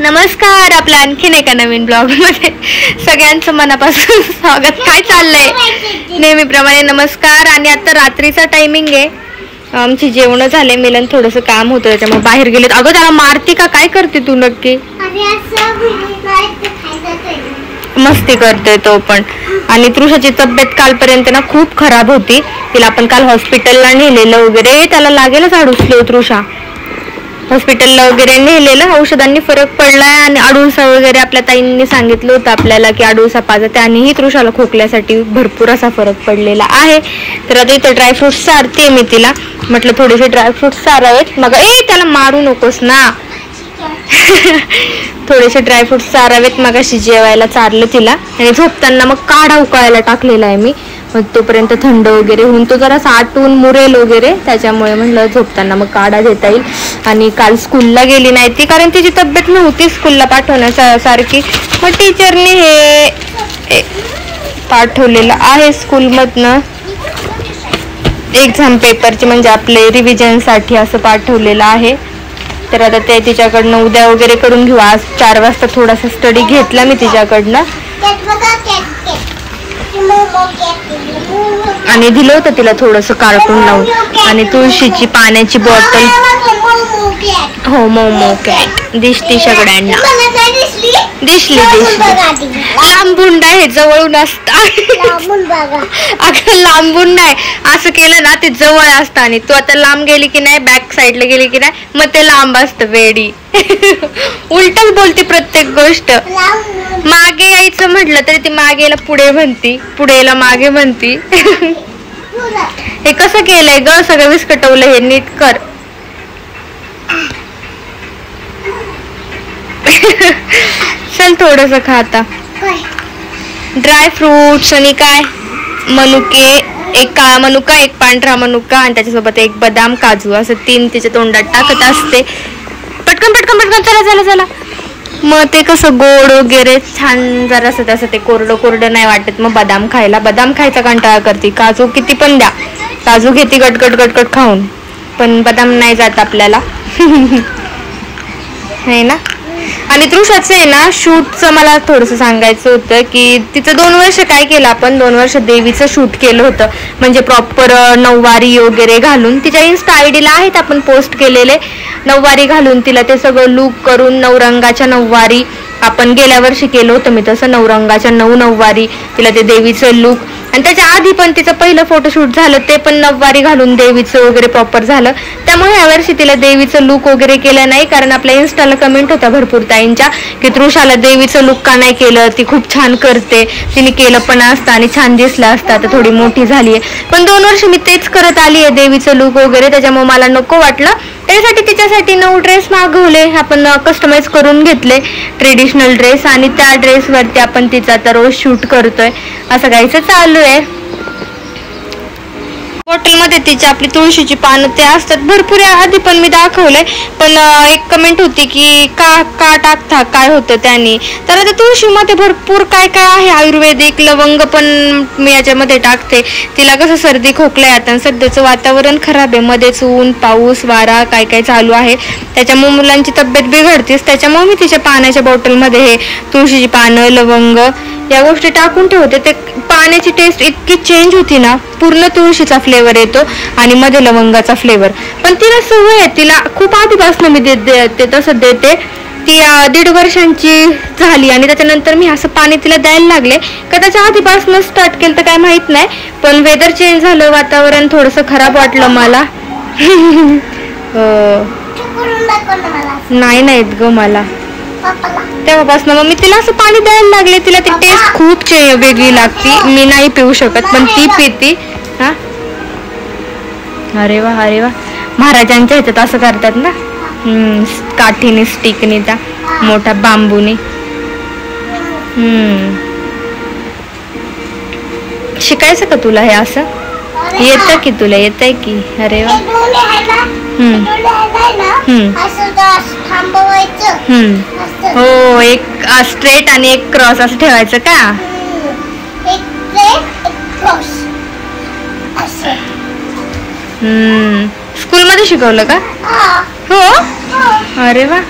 नमस्कार, आपल्या आणखीन एका नवीन ब्लॉग मध्ये सगळ्यांचं मनापासून स्वागत. काय चाललंय? नेहमीप्रमाणे नमस्कार. आणि आता रात्रीचा टायमिंग आहे, आमची जेवण झाले. मिलन थोडंसं काम होतं त्याच्यामुळे बाहेर गेलेत. अगं त्याला मारती का काय करते तू नक्की? मस्ती करते तो पण. आणि तृषाची तब्येत कालपर्यंत ना खूप खराब होती. तिला आपण काल हॉस्पिटलला नेलेलं वगैरे. त्याला लागेलच आडूसलो तृषा. हॉस्पिटलला वगैरे नेलेलं, औषधांनी फरक पडलाय. आणि आडूळसा वगैरे आपल्या ताईंनी सांगितलं होतं आपल्याला की आडूळसा पाजा, त्यानेही तृषाला खोकल्यासाठी भरपूर असा फरक पडलेला आहे. तर आता इथं ड्रायफ्रुट्स चारते मी तिला. म्हटलं थोडेसे ड्रायफ्रुट्स चारावेत. मग त्याला मारू नकोस ना. थोडेसे ड्रायफ्रुट्स चारावेत. मग अशी जेवायला चारलं तिला. आणि झोपताना मग काढा उकळायला टाकलेला आहे मी. मग तोपर्यंत थंड वगैरे होऊन तो जरा आटून मुरेल वगैरे, त्याच्यामुळे म्हटलं झोपताना मग काढा देता येईल. आणि काल स्कूलला गेली नाही ती, कारण तिची तब्येत नव्हती स्कूलला पाठवण्यासारखी. मग टीचरने हे पाठवलेलं आहे स्कूलमधनं एक्झाम पेपरची, म्हणजे आपले रिव्हिजनसाठी असं पाठवलेलं आहे. तर आता ते तिच्याकडनं उद्या वगैरे करून घेऊ. आज 4 वाजता थोडासा स्टडी घेतला मी तिच्याकडनं आणि दिलं होतं तिला थोडंसं कार्टून लावून. आणि तुळशीची पाण्याची बॉटल. हो, मोमो कॅट दिसती सगळ्यांना. दिसली. लांबून नाही, हे जवळून असतात. अगं लांबून नाही, असं केलं ना ते जवळ असतं. आणि तू आता लांब गेली की नाही, बॅक साईडला गेली की नाही, मग ते लांब असतं. वेडी उलटच बोलते प्रत्येक गोष्ट. मागे यायचं म्हटलं तरी ती मागेला पुढे म्हणती, पुढेला मागे म्हणती. हे कसं केलंय ग? सगळं विस्कटवलं. हे नीट कर. चल थोडस खा आता. ड्राय फ्रुट्स आणि काय मनुके, एक काळा मनुका, एक पांढरा मनुका आणि त्याच्यासोबत एक बदाम, काजू, असं 3 तिच्या तोंडात टाकत असते. पटकन पटकन पटकन, चला चला चला. मग ते कसं गोड वगैरे छान जरासं तसं ते कोरडं नाही वाटत. मग बदाम खायचा कंटाळा करते. काजू किती पण द्या, काजू घेते गटगट गटगट खाऊन, पण बदाम नाही जात आपल्याला. है ना. आणि तृषाचं आहे ना शूटचं मला थोडंसं सांगायचं होतं की तिचं 2 वर्ष काय केलं आपण. 2 वर्ष देवीचं शूट केलं होतं, म्हणजे प्रॉपर नऊवारी वगैरे घालून. तिच्या इन्स्टा आयडीला आहेत आपण पोस्ट केलेले. नऊवारी घालून तिला ते सगळं लूक करून, 9 रंगाच्या नऊवारी आपण गेल्या वर्षी केलं होतं मी तसं. 9 रंगाच्या 9 नऊवारी तिला ते देवीचं लूक. आणि त्याच्या आधी पण तिचं पहिलं फोटोशूट झालं, ते पण नऊवारी घालून देवीचं वगैरे प्रॉपर झालं. त्यामुळे यावर्षी तिला देवीचं लूक वगैरे केलं नाही, कारण आपल्या इन्स्टाला कमेंट होता भरपूर ताईंच्या की तृषाला देवीचं लूक का नाही केलं, ती खूप छान करते. तिने केलं पण असतं आणि छान दिसलं असतं. आता थोडी मोठी झाली आहे, पण 2 वर्ष मी तेच करत आली आहे देवीचं लूक वगैरे. त्याच्यामुळे मला नको वाटलं. त्यासाठी तिच्यासाठी 9 ड्रेस मागवले आपण, कस्टमाइज करून घेतले ट्रेडिशनल ड्रेस. आणि त्या ड्रेसवरती आपण तिचा आता रोज शूट करतोय. असं काहीच चालू आहे. बॉटलमध्ये तिची आपली तुळशीची पानं ते असतात भरपूर. आधी पण मी दाखवलंय, पण एक कमेंट होती की का टाकता, काय होतं त्याने. तर आता तुळशीमध्ये भरपूर काय काय आहे आयुर्वेदिक. लवंग पण मी याच्यामध्ये टाकते. तिला कसं सर्दी खोकला आहे आता, सध्याचं वातावरण खराब आहे, मध्येच ऊन पाऊस वारा काय काय चालू आहे, त्याच्यामुळे मुलांची तब्येत बिघडतेच. त्याच्यामुळे मी तिच्या पाण्याच्या बॉटलमध्ये हे तुळशीची पानं, लवंग या गोष्टी टाकून ठेवते. ते पाण्याची टेस्ट इतकी चेंज होती ना, पूर्ण तुळशीचा फ्लेवर येतो आणि मध्ये लवंगाचा फ्लेवर. पण तिला सवय आहे, तिला खूप आधीपासून मी ते तसं देते. ती 1.5 वर्षांची झाली आणि त्याच्यानंतर मी असं पाणी तिला द्यायला लागले का. त्याच्या आधीपासून स्टार्ट केलं तर काय माहित नाही, पण वेदर चेंज झालं, वातावरण थोडंसं खराब वाटलं मला. नाही ग मला तेव्हापासून मग मी तिला असं पाणी द्यायला लागले. तिला ती टेस्ट खूप वेगळी लागती. मी नाही पिऊ शकत, पण ती पिती. हा, अरे वा अरे वा. महाराजांच्या ह्याच्यात असं करतात ना, काठीने, स्टिकने, त्या मोठ्या बांबूने. शिकायचं का तुला हे असं? येतं की तुला? येतंय की? अरे वा. हो, एक स्ट्रेट आणि एक क्रॉस असं ठेवायचं का? स्कूल मध्ये शिकवलं का? हो, अरे वा.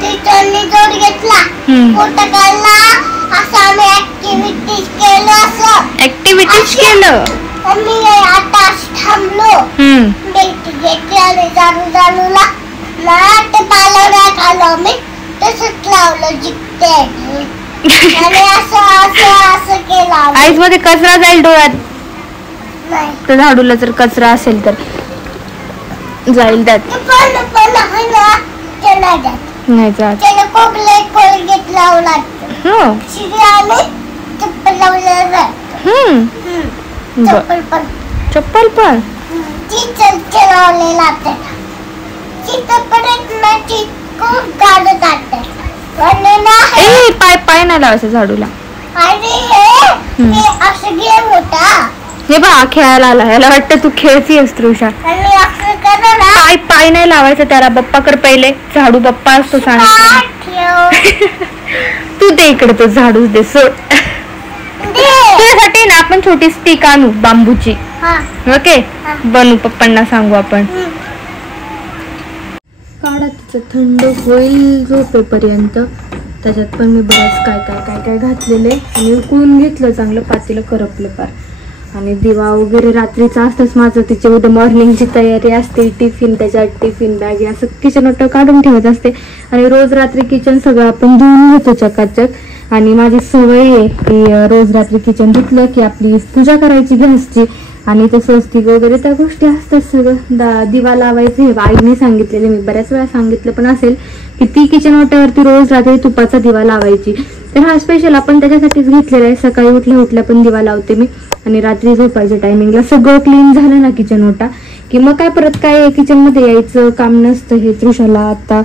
टीचरनी जोड घेतला, फोटो काढला, असं आम्ही ऍक्टिव्हिटीज केलं. आम्ही आता थांबलो, घेतली आणि झाडूला ना ते पालवण्यात आलो आम्ही, तसंच लावलं जिंकते आणि असं केलं. आईस मध्ये कचरा जाईल डोळ्यात, तर झाडूला जर कचरा असेल तर जाईल त्यात. नाही जात. कोलगेट लावला, चप्पल लावलेलं, चप्पल पण टीचरचे लावलेला, पाय नाही लावायचं झाडूला. असं गेम होता. हे बा खेळायला आला, याला वाटतं तू खेळतीयस तृषा. पाय नाही लावायचं त्याला. बाप्पा कर पहिले झाडू, बाप्पा असतो सांगितलं. तू दे इकडे तो झाडूच दे. सोड त्यासाठी ना आपण छोटी स्टिक आणू बांबूची. ओके बनवू, पप्पांना सांगू आपण. काढा तिचं थंड होईल झोपेपर्यंत. त्याच्यात पण मी बरंच काय घातलेले आणि उकळून घेतलं चांगलं, पातेलं करपलं पार. आणि दिवा वगैरे रात्रीचा असतंच माझं. तिच्या उद्या मॉर्निंगची तयारी असते, टिफिन, त्याच्यात टिफिन बॅग असं किचन ओटं काढून ठेवत असते. आणि रोज रात्री किचन सगळं आपण धुवून घेतो चकाचक. आणि माझी सवय आहे की रोज रात्री किचन धुतलं की आपली पूजा करायची गॅसची, आणि ते स्वस्तिक वगैरे त्या गोष्टी असतात सगळं. दिवा लावायचं हे आईने सांगितलेले, मी बऱ्याच वेळा सांगितलं पण असेल की ती किचन ओट्यावरती रोज रात्री तुपाचा दिवा लावायची. तर हा स्पेशल आपण त्याच्यासाठीच घेतलेला आहे. सकाळी उठल्या पण दिवा लावते मी, आणि रात्री झोपायच्या टायमिंगला सगळं क्लीन झालं ना किचन ओटा की मग काय परत काय किचन मध्ये यायचं काम नसतं. हे तृषाला आता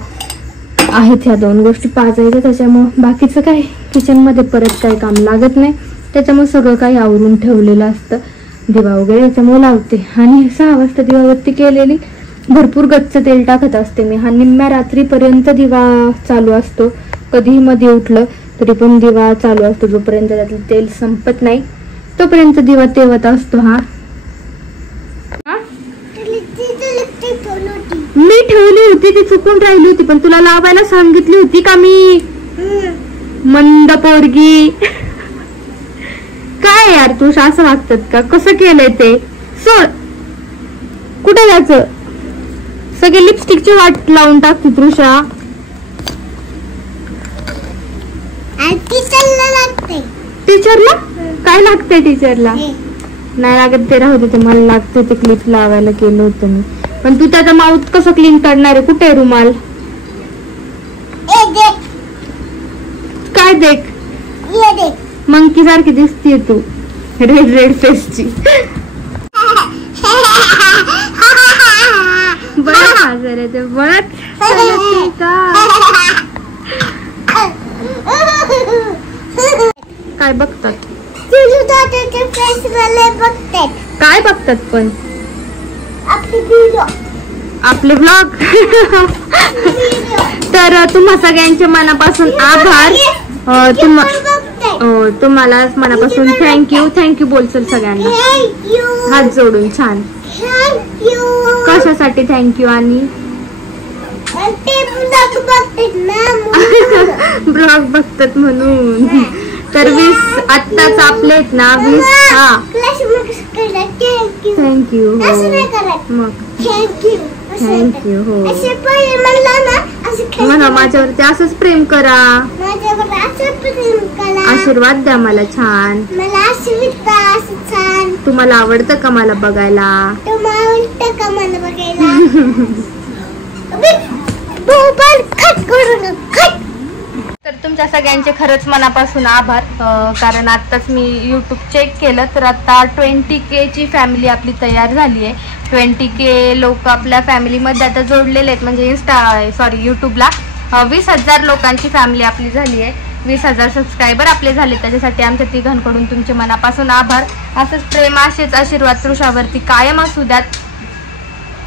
आहेत ह्या 2 गोष्टी पाजायच्या, त्याच्यामुळे बाकीचं काय किचन मध्ये परत काही काम लागत नाही. त्याच्यामुळे सगळं काही आवरून ठेवलेलं असतं. दिवा वगैरे त्याच्यामुळे लावते. आणि 6 वाजता दिवाबत्ती केलेली, भरपूर गच्च तेल टाकत असते मी. हा निम्म्या रात्रीपर्यंत दिवा चालू असतो. कधीही मध्ये उठलं तरी पण दिवा चालू असतो. जोपर्यंत त्यातलं तेल संपत नाही तोपर्यंत दिवा तेवत असतो. हा मी ठेवली होती, ती चुकून राहिली होती, पण तुला लावायला सांगितली होती का मी? मंद पोरगी. काय यार तू असं वागतात का? कसं केलंय ते? सोड. कुठे जायचं? सगळे लिपस्टिकची वाट लावून टाकते तृषा. टीचरला काय लागतंय? टीचरला नाही लागत ते, राहू दे. ते मला लागते ते क्लिप लावायला केलं होतं मी. पण तू त्याचा माउथ कसं क्लीन करणार आहे? कुठे रुमाल? काय देख? मंकी सारखी दिसतीये तू, रेड फेसची. बरं हजर आहे ते, बरं काय बघतात? काय बघतात पण? आपले ब्लॉग. तर तुम्हा सगळ्यांचे मनापासून आभार. तुम्हाला मनापासून थँक्यू बोलचल सगळ्यांना हात जोडून. छान. कशासाठी थँक्यू? आणि ब्लॉग बघतात म्हणून. तर 20 आत्ताच आपले आहेत ना 20. हा थँक्यू. मग थँक्यू. हो म्हणा माझ्यावरती असंच प्रेम करा, आशीर्वाद द्या मला. छान. तुम्हाला आवडतं का मला बघायला? तर तुमच्या सगळ्यांचे खरंच मनापासून आभार. कारण आत्ताच मी यूट्यूब चेक केलं तर आता 20K ची फॅमिली आपली तयार झाली आहे. 20K लोक आपल्या फॅमिलीमध्ये आता जोडलेले आहेत. म्हणजे यूट्यूबला 20,000 लोकांची फॅमिली आपली झाली आहे. 20,000 सबस्क्रायबर आपले झाले. त्याच्यासाठी आमच्या तिघांकडून तुमचे मनापासून आभार. असंच प्रेम, असेच आशीर्वाद तृषावरती कायम असू द्यात.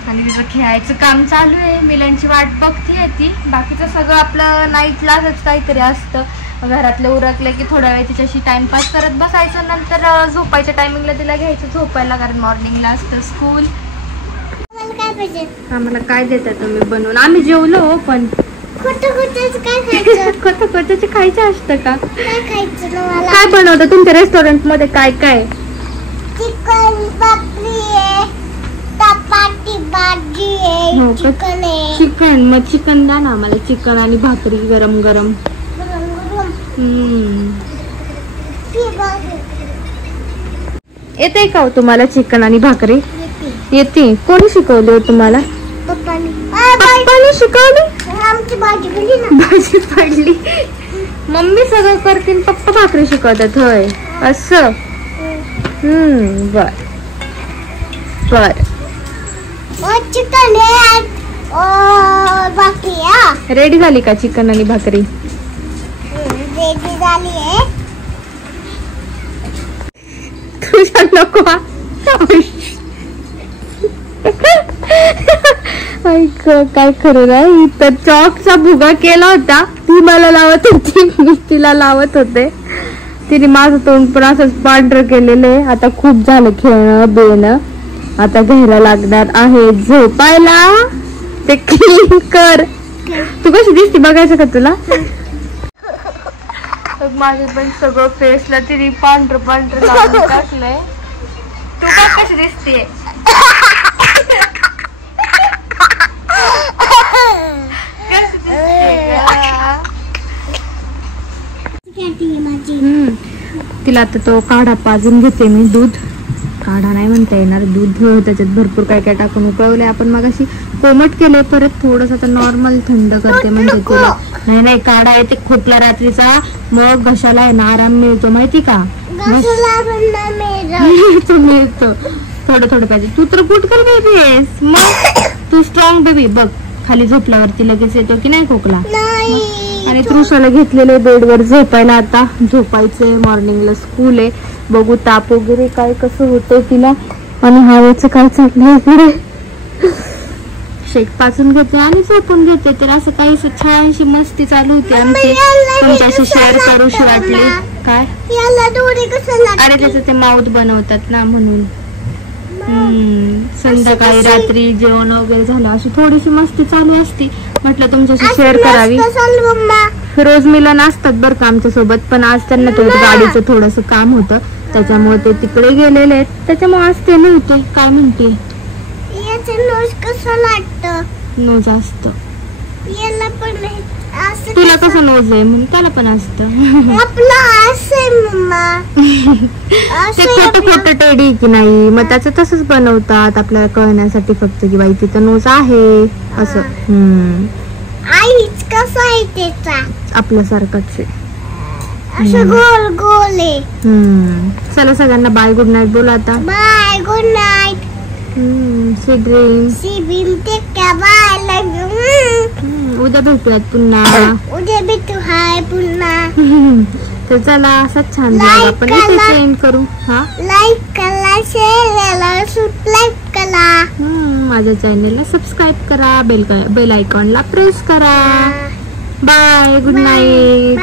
आणि तिचं खेळायचं काम चालू आहे. मिलनची वाट बघतीये ती. बाकीचं सगळं आपलं नाईटला असंच काहीतरी असतं. घरातलं उरकलं की थोडा वेळ तिच्याशी टाइमपास करत बसायचं. नंतर झोपायच्या टायमिंगला तिला घ्यायचं झोपायला, कारण मॉर्निंगला असतं स्कूल. पाहिजे. आम्हाला काय देता तुम्ही बनवून? आम्ही जेवलो हो, पण खोटं काय खायचं? खोटं खायचं असतं का? काय खायचं ना मला? काय बनवतं तुमच्या रेस्टॉरंट मध्ये? काय काय? चिकन भाकरी आहे, चपाती भाजी आहे, हो का? चिकन आहे. चिकन, मग चिकन द्या ना आम्हाला. चिकन आणि भाकरी गरम गरम. येते का हो तुम्हाला चिकन आणि भाकरी? येते. कोणी शिकवली हो तुम्हाला? पप्पानी शिकवली. आमची भाजी पडली ना. भाजी पडली. मम्मी सगळं करतील, पप्पा भाकरी शिकवतात. होय, असं. बर बर. चिकन आहे, भाकरी आहे. रेडी झाली का चिकन आणि भाकरी? रेडी झाली आहे. तुझ्या नको. ऐक, काय खरं नाही. तर चॉकचा भुगा केला होता. ती मला लावत होती, मी तिला लावत होते. तिने माझं तोंड पण असंच पांढरं केलेलं आहे. आता खूप झालं खेळणं बेणं. आता घ्यायला लागणार आहे झोपायला. ते क्लीन कर. तू कशी दिसती बघायचं का तुला? माझे पण सगळं फेसला तिने पांढरं लावून टाकलंय. तू काय कशी दिसते? तिला आता तो काढा पाजून घेते मी. दूध काढा नाही म्हणता येणार, दूध. त्याच्यात भरपूर काय काय टाकून उकळवले आपण. मग अशी कोमट केले, परत थोडस आता नॉर्मल थंड करते. म्हणजे तुला नाही काढा येते खोकला रात्रीचा, मग घशाला आहे ना आराम मिळतो, माहिती का? मिळतो. थोडं पाहिजे. तू तर गुटकर बेबी आहेस, मग तू स्ट्रॉंग बेबी. बघ खाली झोपल्यावरती लगेच येतो की नाही खोकला. आणि तृषाला घेतलेले बेडवर झोपायला. आता झोपायचंय, मॉर्निंगला स्कूल आहे. बघू ताप वगैरे काय कसं होतं तिला. आणि हवेचं काय चाललंय पुढे. शेक पाचून घेते आणि झोपून घेते. तर असं काही छानशी मस्ती चालू होती आमची. तुमच्याशी शेअर करूशी वाटली. काय? अरे त्याचं ते माउथ बनवतात ना, म्हणून. संध्याकाळी रात्री जेवण वगैरे झालं अशी थोडीशी मस्ती चालू असती. म्हटलं तुमच्याशी शेअर करावी. रोज मिलन असतात बरं का आमच्या सोबत, पण आज त्यांना गाडीचं थोडस काम होतं, त्याच्यामुळे ते तिकडे गेलेले आहेत. त्याच्यामुळे आज ते नव्हते. काय म्हणते? नोज असत. तुला कसं नोज आहे म्हणून त्याला पण असत. ते खोटं टेडी की नाही, मग त्याचं तसंच बनवतात आपल्याला कळण्यासाठी फक्त की बाई तिथं नोज आहे असं. आपल्यासारखंच आहे. गोल गोल आहे. चला सगळ्यांना बाय, गुड नाईट बोला आता. Bye, good night. Sweet dream. Take care. Bye, love you. उद्या भेटूयात पुन्हा. उद्या भेटू. हाय पुन्हा. तर चला असंच छान आपण इथे एंड करू. हा, लाईक करा, शेअर करा, सबस्क्राईब करा. माझ्या चॅनलला सबस्क्राईब करा, बेल आयकॉनला प्रेस करा. Bye, good night.